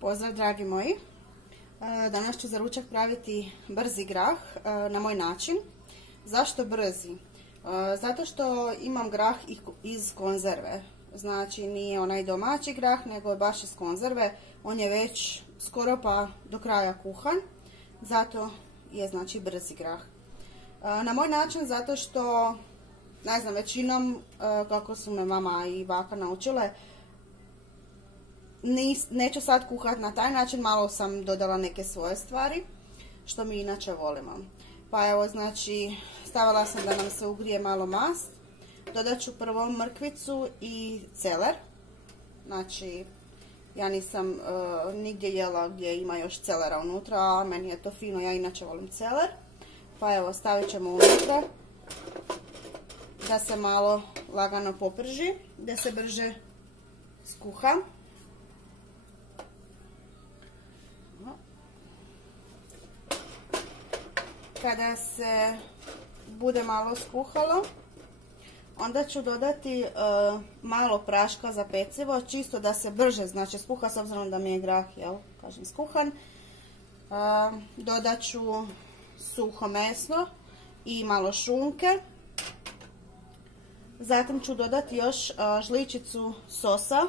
Pozdrav dragi moji, danas ću za ručak praviti brzi grah na moj način. Zašto brzi? Zato što imam grah iz konzerve, znači nije onaj domaći grah nego je baš iz konzerve, on je već skoro pa do kraja kuhan, zato je znači brzi grah. Na moj način zato što, ne znam, većinom kako su me mama i baka naučile, neću sad kuhati na taj način, malo sam dodala neke svoje stvari, što mi inače volimo. Pa evo, znači, stavila sam da nam se ugrije malo mast. Dodat ću prvo mrkvicu i celer. Znači, ja nisam nigdje jela gdje ima još celera unutra, a meni je to fino, ja inače volim celer. Pa evo, stavit ćemo unutra da se malo lagano poprži, da se brže skuha. Kada se bude malo skuhalo, onda ću dodati malo praška za pecivo, čisto da se brže, znači, skuha, s obzirom da mi je grah, jel, kažem, skuhan. Dodat ću suho mesno i malo šunke. Zatim ću dodati još žličicu sosa.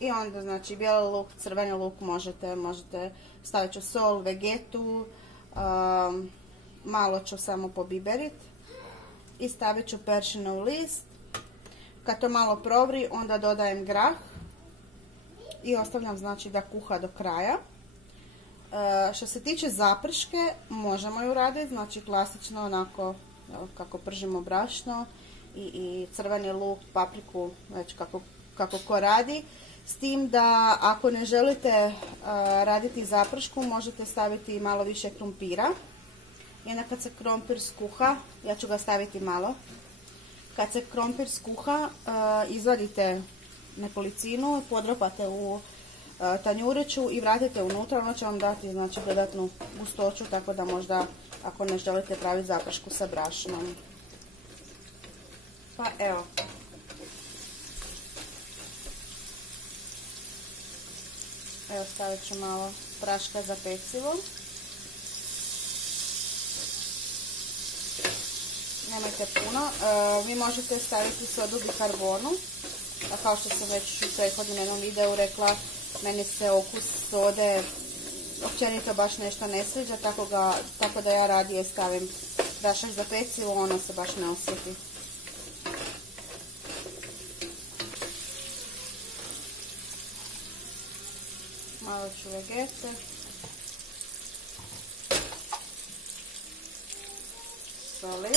I onda, znači, bijeli luk, crveni luk možete stavit ću sol, vegetu, malo ću samo pobiberiti i stavit ću peršinov list. Kad to malo provri, onda dodajem grah i ostavljam, znači, da kuha do kraja. Što se tiče zaprške, možemo ju raditi, znači, klasično onako kako pržimo brašno i crveni luk, papriku, već kako ko radi. S tim da ako ne želite raditi zapršku, možete staviti malo više krumpira. I onda kad se krompir skuha, ja ću ga staviti malo. Kad se krompir skuha, izvadite nekolicinu, podropate u tanjuriću i vratite unutra. Ono će vam dati, znači, dodatnu gustoću, tako da možda ako ne želite praviti zapršku sa brašnom. Pa evo. Evo, stavit ću malo praška za pecivo. Nemojte puno. Vi možete staviti sodu bikarbonu. A kao što sam već u prethodnom jednom videu rekla, meni se okus sode općenito baš nešto ne sviđa, tako da ja radije stavim prašak za pecivo, ono se baš ne osjeti. Malo ću vegete, soli,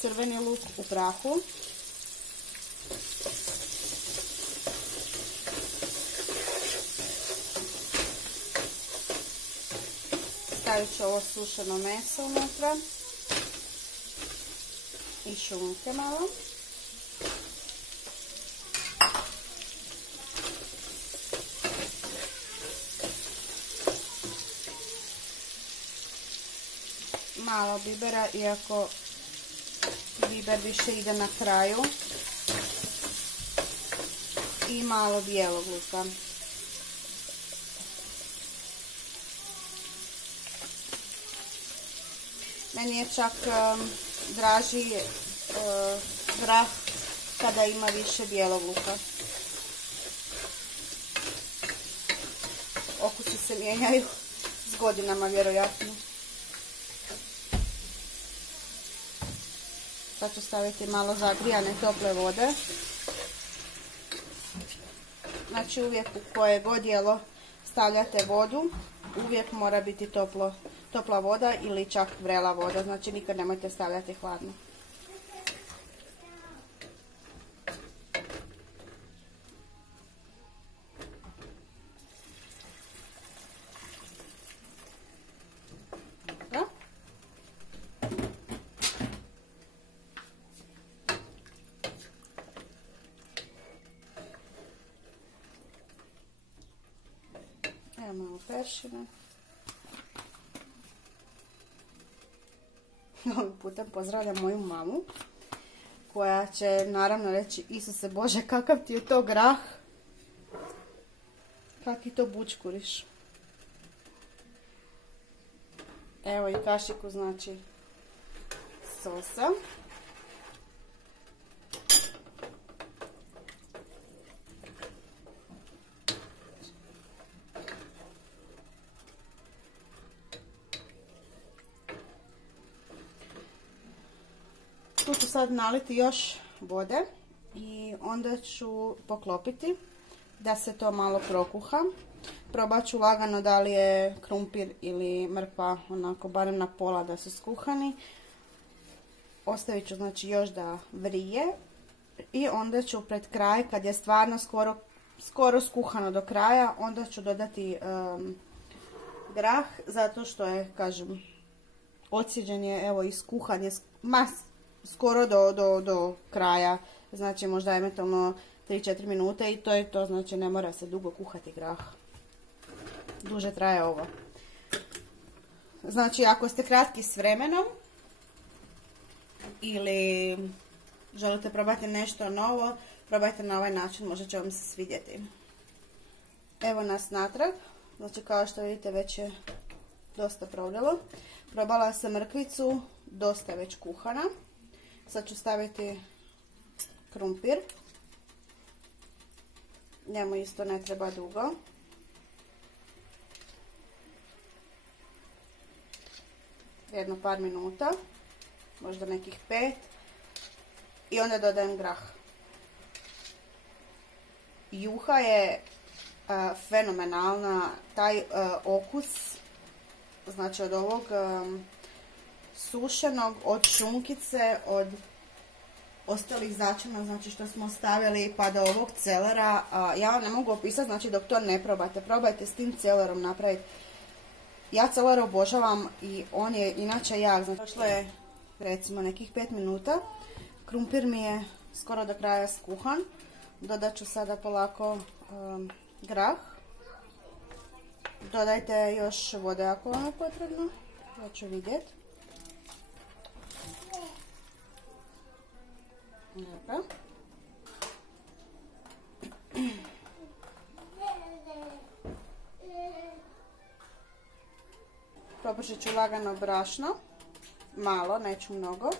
crveni luk u prahu, stavit ću ovo sušeno meso unutra i šunke malo. Malo bibera, iako biber više ide na kraju, i malo bijelog luka. Meni je čak draži grah kada ima više bijelog luka. Okusi se mijenjaju s godinama, vjerojatno. Sad ću staviti malo zagrijane tople vode. Znači, uvijek u koje god jelo stavljate vodu, uvijek mora biti topla voda ili čak vrela voda. Znači, nikad nemojte stavljati hladno. Evo malo peršine. Ovim putem pozdravljam moju mamu koja će naravno reći: Isuse Bože, kakav ti je to grah, kaki to bučkuriš. Evo i kašiku znači sosa. Tu ću sad naliti još vode i onda ću poklopiti da se to malo prokuha. Probat ću lagano da li je krumpir ili mrkva onako barem na pola da su skuhani. Ostavit ću znači još da vrije i onda ću pred kraj, kad je stvarno skoro skuhano do kraja, onda ću dodati grah, zato što je, kažem, odsjeđen je, evo, iskuhan je skoro do kraja, znači možda eventualno 3-4 minute i to je to, znači ne mora se dugo kuhati grah. Duže traje ovo. Znači ako ste kratki s vremenom ili želite probati nešto novo, probajte na ovaj način, možda će vam se svidjeti. Evo nas natrag, znači kao što vidite već je dosta provljelo. Probala sam mrkvicu, dosta je već kuhana. Sad ću staviti krumpir. Njemu isto ne treba dugo. Jedno par minuta, možda nekih 5. I onda dodajem grah. Juha je fenomenalna, taj okus, znači od ovog sušenog, od šunkice, od ostalih začina, znači što smo stavili, pa do ovog celera. Ja vam ne mogu opisati, znači dok to ne probate. Probajte s tim celerom napraviti. Ja celer obožavam i on je inače jak. Znači prošlo je recimo nekih 5 minuta. Krumpir mi je skoro do kraja skuhan. Dodat ću sada polako grah. Dodajte još vode ako vam je potrebno. Ja ću vidjeti. Dobro. Popršit ću lagano brašno. Malo, neću mnogo.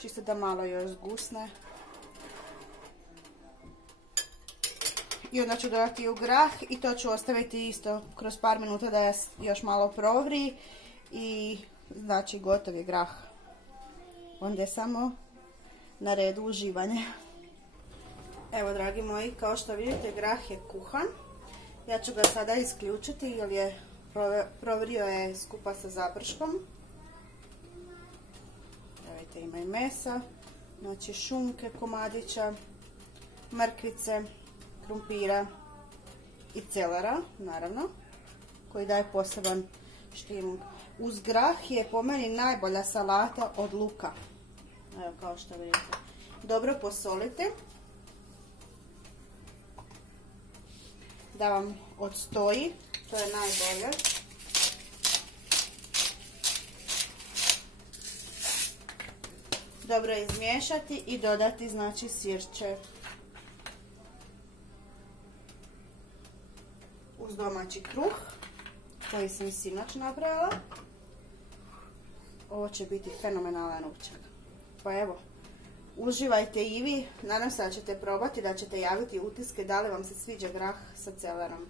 Čisto da malo još zgusne. I onda ću dodati u grah i to ću ostaviti isto kroz par minuta da još malo provri. I znači gotov je grah. Onda je samo na redu uživanje. Evo dragi moji, kao što vidite grah je kuhan. Ja ću ga sada isključiti jer je provrio je skupa sa zaprškom. Vidite, ima i mesa, znači šunke, komadića, mrkvice, krumpira i celera, naravno, koji daje poseban štimung. Uz grah je po meni najbolja salata od luka. Evo kao što vidite. Dobro posolite da vam odstoji, to je najbolje. Dobro izmiješati i dodati znači sirće. Uz domaći kruh koji sam sinoć napravila. Ovo će biti fenomenalan ručak. Pa evo, uživajte i vi. Nadam se da ćete probati, da ćete javiti utiske da li vam se sviđa grah sa celerom.